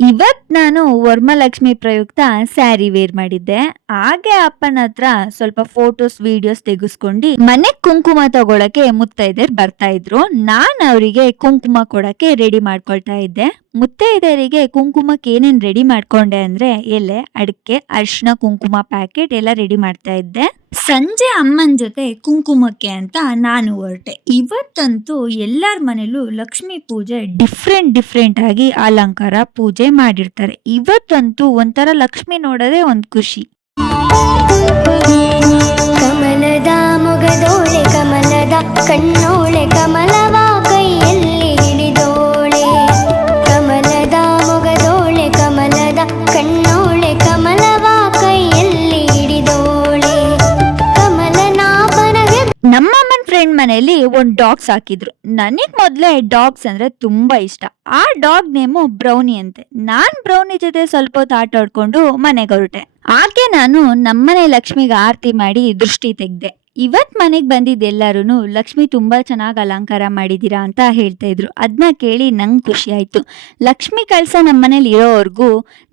ಇವತ್ ನಾನು ವರಮಹಾಲಕ್ಷ್ಮಿ ಪ್ರಯುಕ್ತ ಸ್ಯಾರಿ ವೇರ್ ಮಾಡಿದ್ದೆ. ಹಾಗೆ ಅಪ್ಪನ ಹತ್ರ ಸ್ವಲ್ಪ ಫೋಟೋಸ್ ವಿಡಿಯೋಸ್ ತೆಗೆಸ್ಕೊಂಡು ಮನೆಗ್ ಕುಂಕುಮ ತಗೊಳಕ್ಕೆ ಮುತ್ತೈದೆಯರ್ ಬರ್ತಾ ಇದ್ರು. ನಾನ್ ಅವರಿಗೆ ಕುಂಕುಮ ಕೊಡಕ್ಕೆ ರೆಡಿ ಮಾಡ್ಕೊಳ್ತಾ ಇದ್ದೆ. ಮುತ್ತೈದೆಯರಿಗೆ ಕುಂಕುಮಕ್ಕೆ ಏನೇನ್ ರೆಡಿ ಮಾಡ್ಕೊಂಡೆ ಅಂದ್ರೆ ಎಲೆ, ಅಡಿಕೆ, ಅರಿಶಿನ, ಕುಂಕುಮ ಪ್ಯಾಕೆಟ್ ಎಲ್ಲ ರೆಡಿ ಮಾಡ್ತಾ ಇದ್ದೆ. ಸಂಜೆ ಅಮ್ಮನ ಜೊತೆ ಕುಂಕುಮಕ್ಕೆ ಅಂತ ನಾನು ಹೊರಟೆ. ಇವತ್ತಂತೂ ಎಲ್ಲಾರ ಮನೇಲೂ ಲಕ್ಷ್ಮೀ ಪೂಜೆ ಡಿಫ್ರೆಂಟ್ ಆಗಿ ಅಲಂಕಾರ ಪೂಜೆ ಮಾಡಿರ್ತಾರೆ. ಇವತ್ತಂತೂ ಒಂಥರ ಲಕ್ಷ್ಮಿ ನೋಡೋದೇ ಒಂದ್ ಖುಷಿ. ಕಮಲದ ಮೊಗದೋಳೆ ಕಮಲದ ಕಣ್ಣೋಳೆ ಕಮಲವ ಕೈಯಲ್ಲಿ ಹಿಡಿದೋಳೆ. ಕಮಲದ ಮೊಗದೋಳೆ ಕಮಲದ ಕಣ್ಣೋಳೆ ಕಮಲವ ಕೈಯಲ್ಲಿ ಹಿಡಿದೋಳೆ. ಕಮಲನಾಭನಗೆ ನಮ್ಮಮ್ಮನ ಫ್ರೆಂಡ್ ಮನೆಯಲ್ಲಿ ಒಂದ್ ಡಾಗ್ ಸಾಕಿದ್ರು. ನನಗ್ ಮೊದ್ಲೇ ಡಾಗ್ಸ್ ಅಂದ್ರೆ ತುಂಬಾ ಇಷ್ಟ. ಆ ಡಾಗ್ ನೇಮು ಬ್ರೌನಿ ಅಂತೆ. ನಾನ್ ಬ್ರೌನಿ ಜೊತೆ ಸ್ವಲ್ಪ ಹೊತ್ತು ಆಟ ಆಡ್ಕೊಂಡು ಮನೆಗೆ ಹೊರಟೆ. ಹಾಗೆ ನಾನು ನಮ್ಮನೆ ಲಕ್ಷ್ಮಿಗೆ ಆರತಿ ಮಾಡಿ ದೃಷ್ಟಿ ತೆಗ್ದೆ. ಇವತ್ ಮನೆಗ್ ಬಂದಿದ್ದ ಎಲ್ಲಾರು ಲಕ್ಷ್ಮಿ ತುಂಬಾ ಚೆನ್ನಾಗಿ ಅಲಂಕಾರ ಮಾಡಿದೀರಾ ಅಂತ ಹೇಳ್ತಾ ಇದ್ರು. ಅದನ್ನ ಕೇಳಿ ನಂಗೆ ಖುಷಿ ಆಯ್ತು. ಲಕ್ಷ್ಮಿ ಕಳಸ ನಮ್ಮನೇಲಿ ಇರೋವರೆಗೂ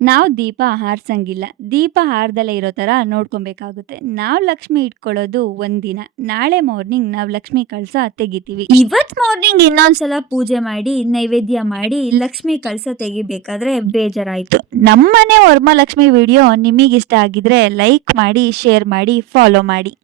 ನಾವು ದೀಪ ಹಾರ್ಸಂಗಿಲ್ಲ. ದೀಪ ಹಾರ್ದಲ್ಲೇ ಇರೋ ತರ ನೋಡ್ಕೊಬೇಕಾಗುತ್ತೆ. ನಾವು ಲಕ್ಷ್ಮಿ ಇಟ್ಕೊಳ್ಳೋದು ಒಂದಿನ. ನಾಳೆ ಮಾರ್ನಿಂಗ್ ನಾವು ಲಕ್ಷ್ಮಿ ಕಳಸ ತೆಗಿತೀವಿ. ಇವತ್ ಮಾರ್ನಿಂಗ್ ಇನ್ನೊಂದ್ಸಲ ಪೂಜೆ ಮಾಡಿ ನೈವೇದ್ಯ ಮಾಡಿ ಲಕ್ಷ್ಮಿ ಕಳಸ ತೆಗಿಬೇಕಾದ್ರೆ ಬೇಜಾರಾಯ್ತು. ನಮ್ಮನೆ ವರಮಹಾಲಕ್ಷ್ಮಿ ವಿಡಿಯೋ ನಿಮಗೆ ಇಷ್ಟ ಆಗಿದ್ರೆ ಲೈಕ್ ಮಾಡಿ, ಶೇರ್ ಮಾಡಿ, ಫಾಲೋ ಮಾಡಿ.